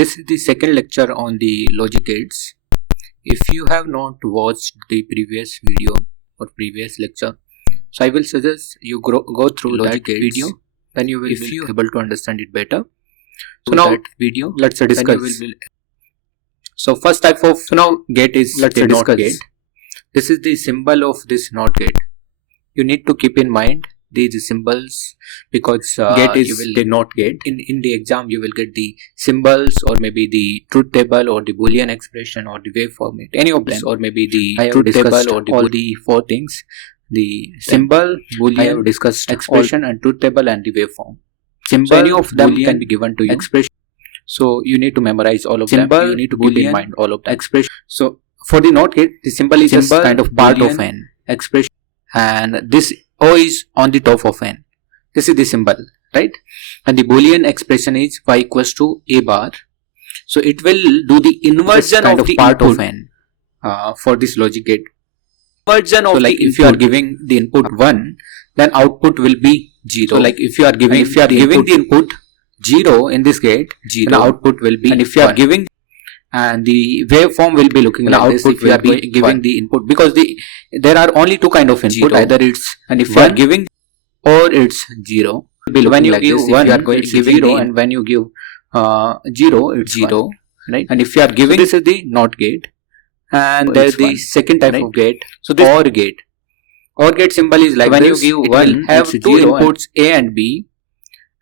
This is the second lecture on the logic gates. If you have not watched the previous video or previous lecture, so I will suggest you go through logic gates video, then you will be able to understand it better. So now that video, let's discuss. So first type of gate is the NOT gate. This is the symbol of this NOT gate. You need to keep in mind these symbols because gate is the NOT gate. In the exam you will get the symbols or maybe the truth table or the boolean expression or the waveform, any of them, or maybe the truth table or all the four things: the symbol, boolean, expression, and truth table and the waveform. Symbol, any of them can be given to you. Expression. So you need to memorize all of them. You need to keep in mind all of the expression. So for the NOT gate, the symbol is just kind of part of n expression, and this O is on the top of n. This is the symbol, right? And the boolean expression is y equals to a bar. So it will do the inversion of the part of n for this logic gate. Inversion of like if you are giving the input 1, then output will be 0. So like if you are giving the input 0 in this gate, 0, then output will be, and if you are giving, and the waveform will be looking like this if you are giving the input, because there are only two kind of input, either it's, and if you are giving, or it's 0. When you give 1, you are going to give 0, and when you give 0, it's 0, right? And if you are giving, this is the NOT gate, and there is the second type of gate. So this OR gate. OR gate symbol is like when you give 1, have two inputs A and B,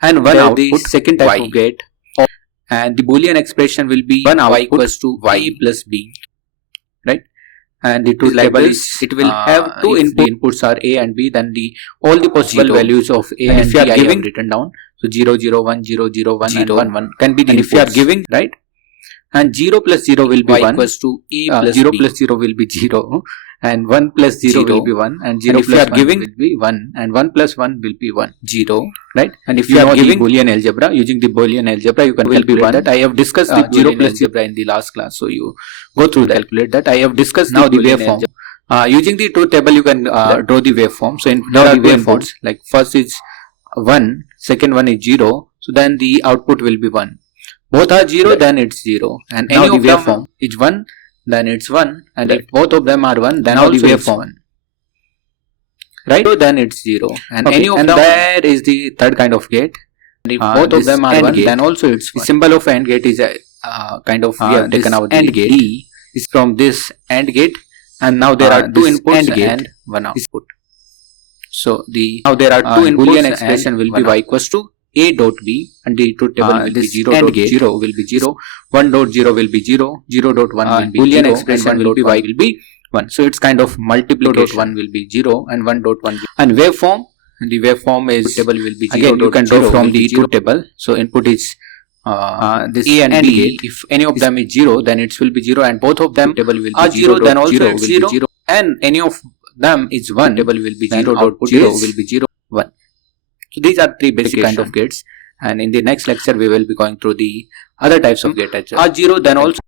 and one output. The second type of gate, and the boolean expression will be y equals to y plus b, right? And the truth table is, it will have two inputs are a and b, then all the possible values of a and b I have written down. So 0 0 1 0 0 1 and 1 1 can be the inputs. If you are giving, right, and 0 plus 0 will be 1 equals to a plus 0 b. Plus 0 will be 0, and 1 plus 0 will be 1, and 0 plus 1 will be 1, and 1 plus 1 will be 1, 0, right? And if you are giving boolean algebra, using the boolean algebra, you can calculate that. I have discussed the 0 plus algebra in the last class, so you go through that, calculate that. I have discussed now the waveform. Using the truth table, you can draw the waveform. So there are two inputs, like first is 1, second one is 0, so then the output will be 1. Both are 0, then it's 0, and any of the waveform is 1, then it's 1, and if both of them are 1, then now the waveform 1, right? So then it's 0, and any of them, there is the third kind of gate, and if both of them are 1, then also it's 1. The symbol of AND gate is a kind of, we have taken out the AND gate. E is from this AND gate, and now there are two inputs and one output. So now there are two inputs, boolean expression will be y equals to a dot b, and the truth table will be 0 dot 0 will be 0, 1 dot 0 will be 0, 0 dot 1 will be boolean 0, expression will be y will be 1. So it's kind of multiplication. 0 dot 1 will be 0, and 1 dot 1 and waveform, and the waveform is table will be 0. Again, you can draw from the truth table. So input is this A and B. If any of them is 0, then it will be 0, and both of them table will be 0, then also 0 will be 0, and any of them is 1, table will be 0 dot 0 will be 0 1. So these are three basic kind of gates, and in the next lecture we will be going through the other types of gate. 0, then also